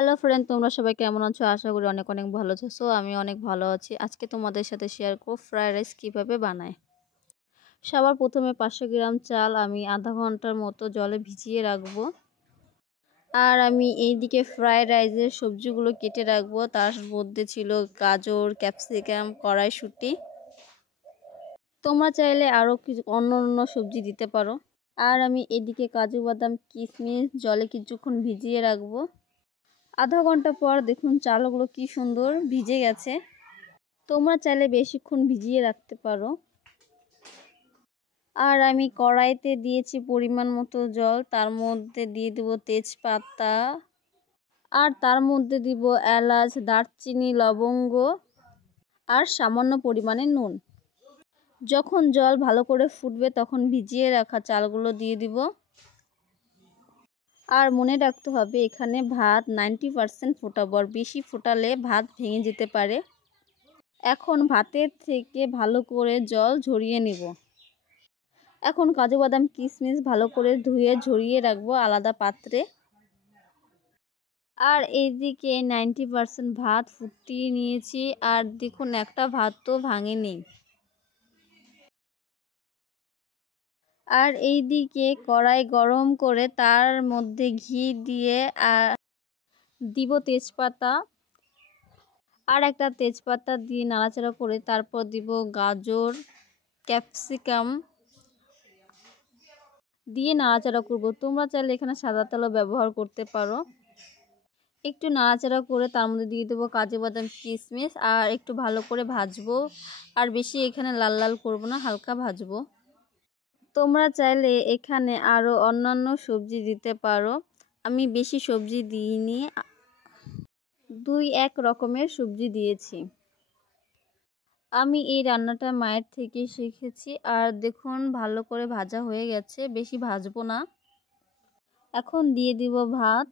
Hello friend, তোমরা সবাই কেমন আছো? আশা করি অনেক অনেক ভালো আছো। সো আমি অনেক ভালো আছি। আজকে তোমাদের সাথে শেয়ার করব ফ্রাইড রাইস কীভাবে বানায়। সবার প্রথমে 500 গ্রাম চাল আমি আধা ঘন্টার মতো জলে ভিজিয়ে রাখবো। আর আমি এইদিকে ফ্রাইড রাইসের সবজিগুলো কেটে রাখবো। তার মধ্যে ছিল গাজর, ক্যাপসিকাম, কড়াইশুঁটি। তোমরা চাইলে আরও কিছু অন্য সবজি দিতে পারো। আর আমি এদিকে কাজু বাদাম, কিশমিশ জলে কিছুক্ষণ ভিজিয়ে রাখবো। আধা ঘন্টা পর দেখুন চালগুলো কি সুন্দর ভিজে গেছে। তোমরা চাইলে বেশিক্ষণ ভিজিয়ে রাখতে পারো। আর আমি কড়াইতে দিয়েছি পরিমাণ মতো জল, তার মধ্যে দিয়ে দেব তেজপাতা, আর তার মধ্যে দিব এলাচ, দারচিনি, লবঙ্গ আর সামান্য পরিমাণে নুন। যখন জল ভালো করে ফুটবে তখন ভিজিয়ে রাখা চালগুলো দিয়ে দিব। আর মনে রাখতে হবে এখানে ভাত 90% ফোটাবো, আর বেশি ফোটালে ভাত ভেঙে যেতে পারে। এখন ভাতের থেকে ভালো করে জল ঝরিয়ে নিব। এখন কাজু বাদাম কিশমিশ ভালো করে ধুয়ে ঝরিয়ে রাখবো আলাদা পাত্রে। আর এইদিকে 90% ভাত ফুটিয়ে নিয়েছি, আর দেখুন একটা ভাত তো ভাঙেনি। আর এইদিকে কড়াই গরম করে তার মধ্যে ঘি দিয়ে দিব তেজপাতা, আর একটা তেজপাতা দিয়ে নাড়াচাড়া করে তারপর দিব গাজর, ক্যাপসিকাম দিয়ে নাড়াচাড়া করব। তোমরা চাইলে এখানে সাদা তেলও ব্যবহার করতে পারো। একটু নাড়াচাড়া করে তার মধ্যে দিয়ে দেবো কাজু বাদাম কিশমিশ, আর একটু ভালো করে ভাজবো। আর বেশি এখানে লাল লাল করব না, হালকা ভাজবো। তোমরা চাইলে এখানে আরও অন্যান্য সবজি দিতে পারো। আমি বেশি সবজি দিইনি, 2-1 রকমের সবজি দিয়েছি। আমি এই রান্নাটা মায়ের থেকে শিখেছি। আর দেখুন ভালো করে ভাজা হয়ে গেছে, বেশি ভাজবো না। এখন দিয়ে দিব ভাত,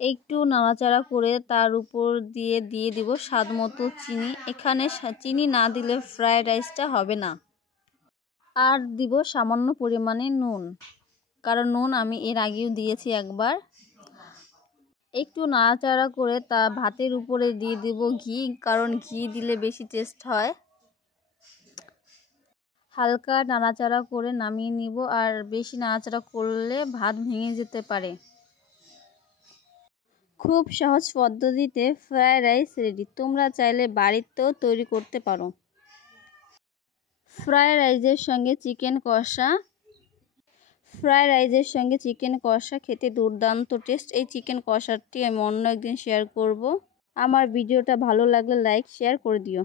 একটু নাড়াচাড়া করে তার উপর দিয়ে দিব স্বাদ মতো চিনি। এখানে চিনি না দিলে ফ্রাইড রাইসটা হবে না। আর দিব সামান্য পরিমাণে নুন, কারণ নুন আমি এর আগেও দিয়েছি একবার। একটু নাড়াচাড়া করে তা ভাতের উপরে দিয়ে দেব ঘি, কারণ ঘি দিলে বেশি টেস্ট হয়। হালকা নাড়াচাড়া করে নামিয়ে নিব, আর বেশি নাড়াচাড়া করলে ভাত ভেঙে যেতে পারে। খুব সহজ পদ্ধতিতে ফ্রাইড রাইস রেডি। তোমরা চাইলে বাড়িতেও তৈরি করতে পারো। ফ্রাইড রাইসের সঙ্গে চিকেন কষা খেতে দুর্দান্ত টেস্ট। এই চিকেন কষাটি আমি অন্য একদিন শেয়ার করব। আমার ভিডিওটা ভালো লাগলে লাইক শেয়ার করে দিও।